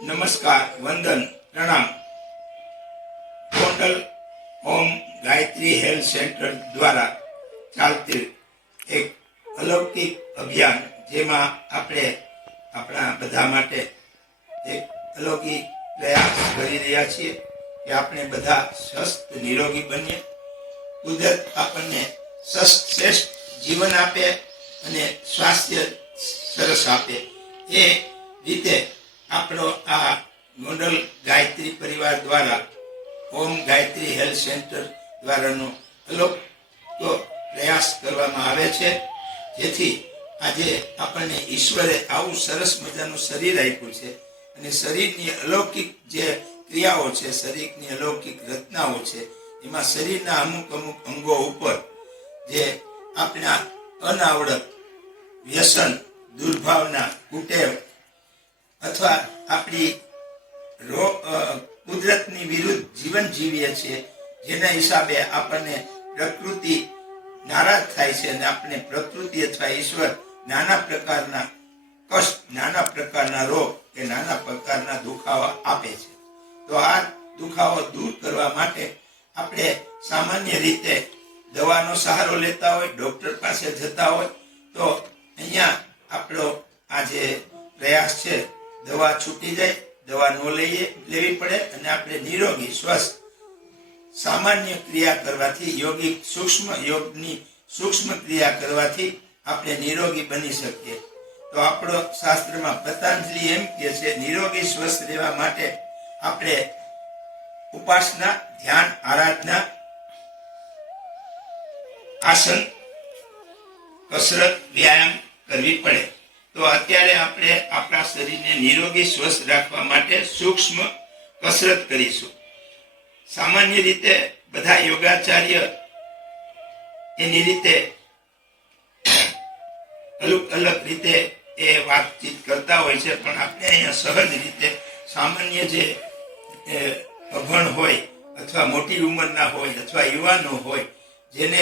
નમસ્કાર, વંદન, પ્રણામ. Total home Gayatri health centre દ્વારા ચાલતી એક અલૌકિક અભિયાન, જેમાં આપણે આપણા બધા માટે એક અલૌકિક પ્રયાસ કરી રહ્યા છીએ કે આપણે બધા સ્વસ્થ નિરોગી બનીએ, કુદરત આપણને શ્રેષ્ઠ જીવન આપે અને સ્વાસ્થ્ય સરસ આપે. એ રીતે આપણો આ ગોંડલ ગાયત્રી પરિવાર દ્વારા હોમ ગાયત્રી હેલ્થ સેન્ટર દ્વારાનો અલૌકિક પ્રયાસ કરવામાં આવે છે, જેથી આજે આપણને ઈશ્વરે આવું સરસ મજાનું શરીર આપ્યું છે અને શરીરની અલૌકિક જે ક્રિયાઓ છે, શરીરની અલૌકિક રચનાઓ છે, એમાં શરીરના અમુક અંગો ઉપર જે આપણા અનાવડત, વ્યસન, દુર્ભાવના, કુટેવ અથવા આપણી કુદરતની વિરુદ્ધ જીવન જીવીએ છીએ, જેના હિસાબે આપણને પ્રકૃતિ નારાજ થાય છે અને આપણે પ્રકૃતિ અથવા ઈશ્વર નાના પ્રકારના કષ્ટ, નાના પ્રકારના રોગ કે નાના પ્રકારના દુખાવા આપે છે. તો આ દુખાવો દૂર કરવા માટે આપણે સામાન્ય રીતે દવાનો સહારો લેતા હોય, ડોક્ટર પાસે જતા હોય, તો અહીંયા આપણો આ જે પ્રયાસ છે, દવા છૂટી જાય, દવા ન લેવી પડે અને આપણે નિરોગી સ્વસ્થ સામાન્ય ક્રિયા કરવાથી, યોગની સૂક્ષ્મ ક્રિયા કરવાથી આપણે નિરોગી બની શકીએ. તો આપણો શાસ્ત્રમાં પતંજલિ એમ કહે છે, નિરોગી સ્વસ્થ રહેવા માટે આપણે ઉપાસના, ધ્યાન, આરાધના, આસન, કસરત, વ્યાયામ કરવી પડે. તો અત્યારે આપણે આપણા શરીરને નિરોગી સ્વસ્થ રાખવા માટે સૂક્ષ્મ કસરત કરીશું. સામાન્ય રીતે બધા યોગાચાર્ય એની રીતે અલગ રીતે એ વાતચીત કરતા હોય છે, પણ આપણે અહીંયા સહજ રીતે સામાન્ય જે અભણ હોય અથવા મોટી ઉંમરના હોય અથવા યુવાનો હોય, જેને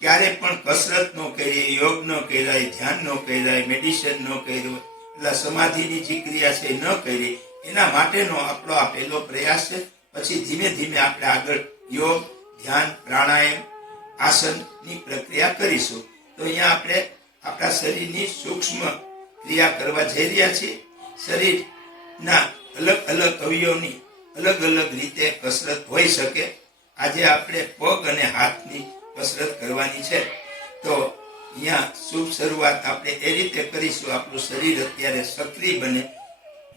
ક્યારે પણ કસરત ન કરી, યોગ ન કર્યા, ધ્યાન ન કર્યા, મેડિસિન ન કર્યું, એટલે સમાધિની જે ક્રિયા છે ન કરી, એના માટેનો આપણો આ પહેલો પ્રયાસ છે. પછી ધીમે ધીમે આપણે આગળ યોગ, ધ્યાન, પ્રાણાયામ, આસનની પ્રક્રિયા કરીશું. તો અહીંયા આપણે આપણા શરીરની સૂક્ષ્મ ક્રિયા કરવા જઈ રહ્યા છીએ. શરીરના અલગ અલગ અવયવની અલગ અલગ રીતે કસરત હોઈ શકે. આજે આપણે પગ અને હાથની કસરત કરવાની છે. તો અહીંયા શુભ શરૂઆત આપણે એ રીતે કરીશું. આપણું શરીર અત્યારે સક્રિય બને,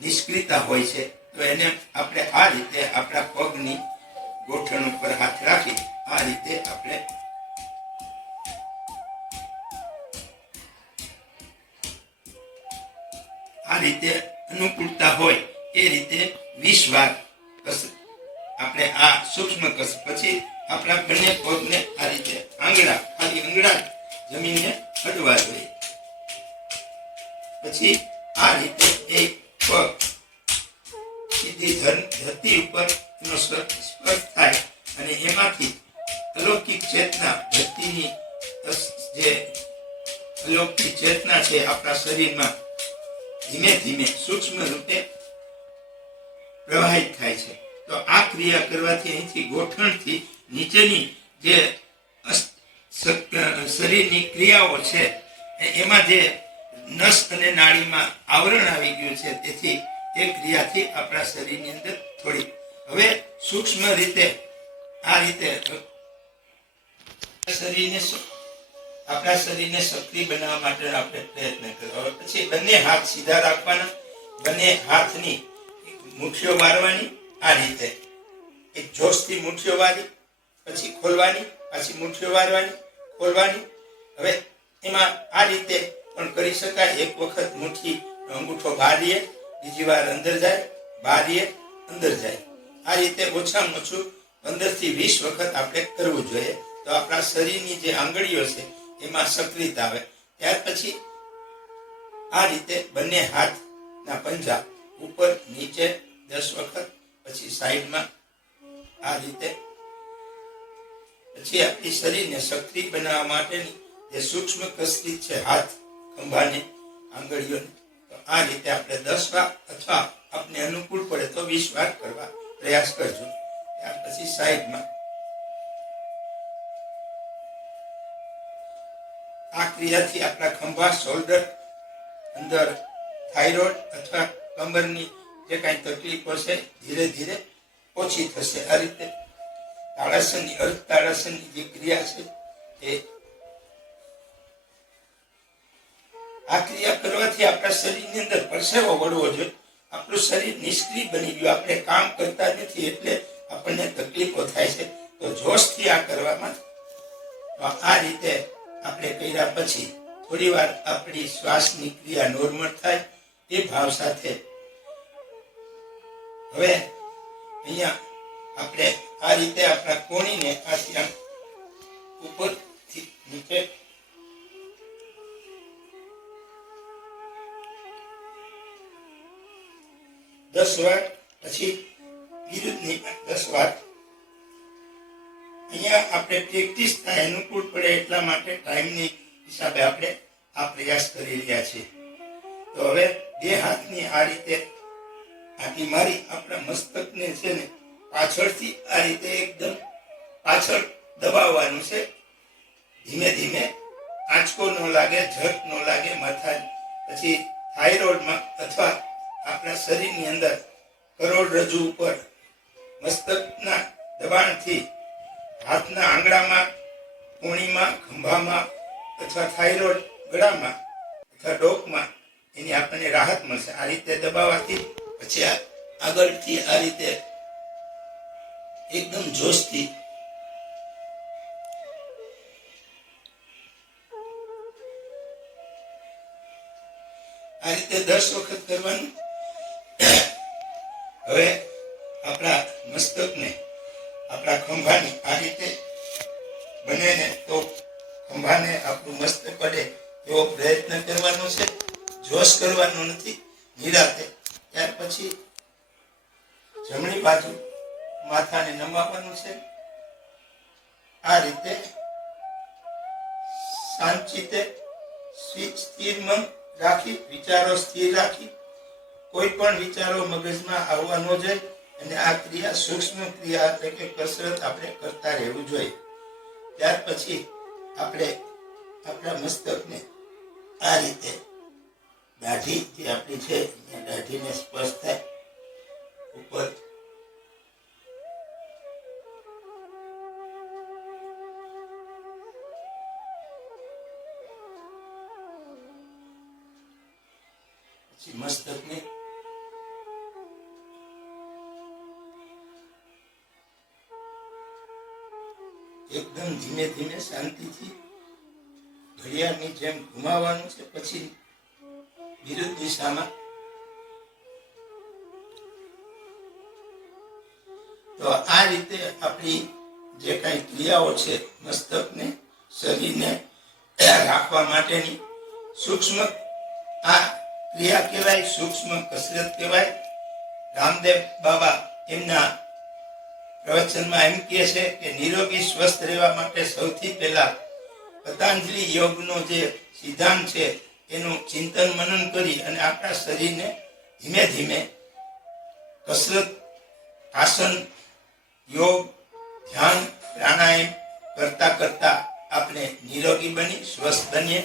નિષ્ક્રિયતા હોય છે, તો એને આપણે આ રીતે આપણા પગની ગોઠણ ઉપર હાથ રાખી આ રીતે આપણે આ રીતે અનુકૂળતા હોય એ રીતે 20 વાર આપણે આ સૂક્ષ્મ કસરત. પછી આપણા બંને પગને આ રીતે ખાલી આંગળા જમીનને અડવા જોઈએ. પછી આ રીતે એક પગ સીધી ધરતી ઉપર એનો સ્પર્શ થાય અને એમાંથી અલૌકિક ચેતના, ધરતીની જે અલૌકિક ચેતના છે આપણા શરીરમાં ધીમે ધીમે સૂક્ષ્મ રૂપે પ્રવાહિત થાય છે. તો આ ક્રિયા કરવાથી અહીંથી ગોઠણથી નીચેની જે શરીરની ક્રિયાઓ છે, એમાં જે નસ અને નાડીમાં આવરણ આવી ગયું છે, તેથી એ ક્રિયાથી આપણા શરીરની અંદર થોડી હવે સૂક્ષ્મ રીતે આ રીતે આપણા શરીરને સક્રિય બનાવવા માટે આપણે પ્રયત્ન કરવો. હવે પછી બંને હાથ સીધા રાખવાના, બંને હાથની મુઠ્ઠીઓ મારવાની. આ રીતે એક જોશથી મુઠ્ઠીઓ વારી, પછી ખોલવાની, પાછી મુઠ્ઠીઓ વારવાની, ખોલવાની. હવે એમાં આ રીતે પણ કરી શકાય. એક વખત મુઠ્ઠી અંગૂઠો બારીએ, બીજી વાર અંદર જાય, બારીએ, અંદર જાય. આ રીતે ઓછામાં ઓછું 15 થી 20 વખત આપણે કરવું જોઈએ. તો આપણા શરીરની જે આંગળીઓ છે એમાં સક્રિયતા આવે. ત્યાર પછી આ રીતે બંને હાથના પંજા ઉપર નીચે 10 વખત, પછી સાઈડમાં આ રીતે. પછી આપણી શરીરને સક્રિય બનાવવા માટેની જે સૂક્ષ્મ કસરત છે, હાથ, ખંભાને, આંગળીઓને, તો આ રીતે આપણે 10 વાર અથવા આપને અનુકૂળ પડે તો 20 વાર કરવા પ્રયાસ કરજો. ત્યાર પછી સાઈડમાં આ ક્રિયાથી આપણા ખંભા, શોલ્ડર, અંદર થાઇરોઇડ અથવા કમરની જે કાંઈ તકલીફો છે ધીરે ધીરે ઓછી થશે. આ રીતે તાળાસનની અર્ધ તાળાસનની જે ક્રિયા છે એ આ ક્રિયા કરવાથી આપણા શરીરની અંદર પરસેવો વળવો જોઈએ. આપણું શરીર નિષ્ક્રિય બની ગયું, આપણે કામ કરતા નથી એટલે આપણને તકલીફો થાય છે. તો જોશથી આ કરવામાં આ રીતે આપણે કર્યા પછી થોડી વાર આપણી શ્વાસની ક્રિયા નોર્મલ થાય એ ભાવ સાથે હવે અહીંયા આપણે આ રીતે આપણા કોણીને આથી આમ ઉપરથી નીચે દસ વાર, પછી વિરુદ્ધની 10 વાર. અહીંયા આપણે પ્રેક્ટિસ થાય, અનુકૂળ પડે એટલા માટે ટાઈમની હિસાબે આપણે આ પ્રયાસ કરી રહ્યા છીએ. તો હવે બે હાથની આ રીતે આટી મારી આપણા મસ્તકને છે ને પાછળથી આ રીતે એકદમ પાછળ દબાવવાનું છે. ધીમે ધીમે આંચકો ન લાગે, ઝટ ન લાગે માથા. પછી થાઇરોઇડમાં અથવા આપણા શરીરની અંદર કરોડરજ્જુ ઉપર મસ્તકના દબાણથી હાથના આંગળામાં, કોણીમાં, ખંભામાં અથવા થાઇરોઇડ ગળામાં અથવા ડોકમાં એની આપણને રાહત મળશે. આ રીતે દબાવવાથી પછી આગળથી આ રીતે એકદમ જોશથી આ રીતે 10 વખત કરવાનું. હવે આપણા મસ્તકને આપણા ખંભાની આ રીતે બને ને તો ખંભાને આપણું મસ્તક પડે એવો પ્રયત્ન કરવાનો છે. જોશ કરવાનો નથી, નિરાતે. ત્યાર પછી જમણી બાજુ માથાને નમાવવાનું છે. આ રીતે શાંતિતે સ્થિર મન રાખી, વિચારો સ્થિર રાખી, કોઈ પણ વિચારો મગજમાં આવવા ન જોઈએ. અને આ ક્રિયા સૂક્ષ્મ ક્રિયા એટલે કે કસરત આપણે કરતા રહેવું જોઈએ. ત્યાર પછી આપણે આપણા મસ્તકને આ રીતે દાઢી જે આપણી છે દાઢીને સ્પર્શ થાય ઉપર પછી મસ્તકને એકદમ ધીમે ધીમે શાંતિથી ઘડિયાળની જેમ ઘુમાવવાનું છે. પછી વિરુદ્ધ દિશામાં. તો આ રીતે આપણી જે કાંઈ ક્રિયાઓ છે મસ્તકને, શરીરને રાખવા માટેની સૂક્ષ્મ આ ક્રિયા કહેવાય, સૂક્ષ્મ કસરત કહેવાય. રામદેવ બાબા એમના પ્રવચનમાં એમ કહે છે કે નિરોગી સ્વસ્થ રહેવા માટે સૌથી પહેલા પતંજલિ યોગનો જે સિદ્ધાંત છે એનું ચિંતન મનન કરી અને આપણા શરીરને ધીમે ધીમે કસરત, આસન, યોગ, ધ્યાન, પ્રાણાયામ કરતા કરતા આપણે નિરોગી બની સ્વસ્થ બનીએ.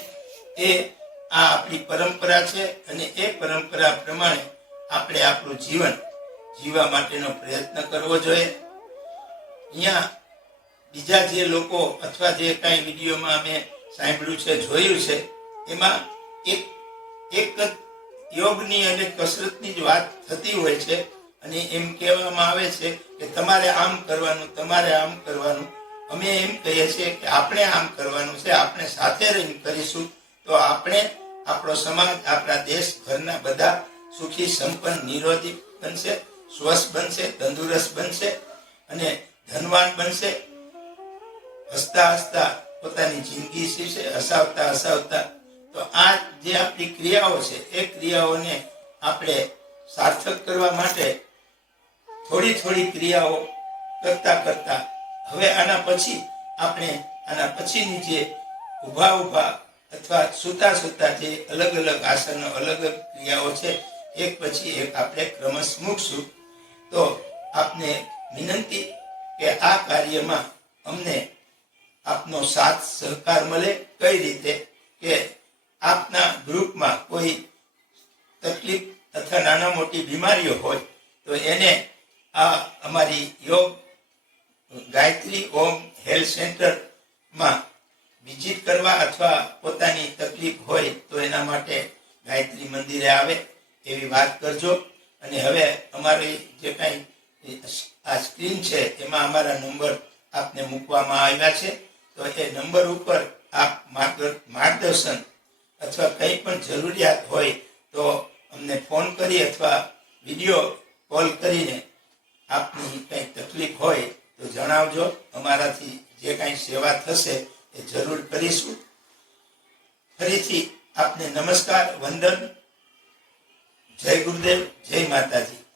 એ આ આપણી પરંપરા છે અને એ પરંપરા પ્રમાણે આપણે આપણું જીવન જીવવા માટેનો પ્રયત્ન કરવો જોઈએ. અહીંયા બીજા જે લોકો અથવા જે કાંઈ વિડીયોમાં અમે સાંભળ્યું છે, જોયું છે, એમાં એક જ યોગની અને કસરતની જ વાત થતી હોય છે. અને એમ કહેવામાં આવે છે કે તમારે આમ કરવાનું, તમારે આમ કરવાનું. અમે એમ કહીએ છીએ કે આપણે આમ કરવાનું છે, આપણે સાથે રહીને કરીશું તો આપણે, આપણો સમાજ, આપણા દેશ, ઘરના બધા સુખી, સંપન્ન, નિરોગી બનશે, સ્વસ્થ બનશે, તંદુરસ્ત બનશે અને ધનવાન બનશે. હસતા હસતા પોતાની જિંદગી છે હસાવતા હસાવતા. તો આ જે આપણી ક્રિયાઓ છે એ ક્રિયાઓને આપણે સાર્થક કરવા માટે થોડી થોડી ક્રિયાઓ કરતા કરતા હવે આના પછી આપણે આના પછીની જે ઊભા ઊભા અથવા સૂતા સૂતા જે અલગ અલગ આસનો, અલગ અલગ ક્રિયાઓ છે એક પછી એક આપણે ક્રમશ મૂકશું. તો આપને વિનંતી કે આ કાર્યમાં અમને આપનો સાથ સહકાર મળે. કઈ રીતે કે આપના ગ્રુપમાં કોઈ તકલીફ અથવા નાના મોટી બીમારીઓ હોય તો એને આ અમારી યોગ ગાયત્રી ઓમ હેલ્થ સેન્ટરમાં વિઝિટ કરવા અથવા પોતાની તકલીફ હોય તો એના માટે ગાયત્રી મંદિરે આવે એવી વાત કરજો. અને હવે અમારી જે કાંઈ આ સ્ક્રીન છે એમાં અમારા નંબર આપને મૂકવામાં આવ્યા છે. તો એ નંબર ઉપર આપ માર્ગદર્શન અથવા કંઈ પણ જરૂરિયાત હોય તો અમને ફોન કરી અથવા વિડીયો કોલ કરીને આપની કંઈ તકલીફ હોય તો જણાવજો. અમારાથી જે કાંઈ સેવા થશે એ જરૂર કરીશું. ફરીથી આપને નમસ્કાર, વંદન, જય ગુરુદેવ, જય માતાજી.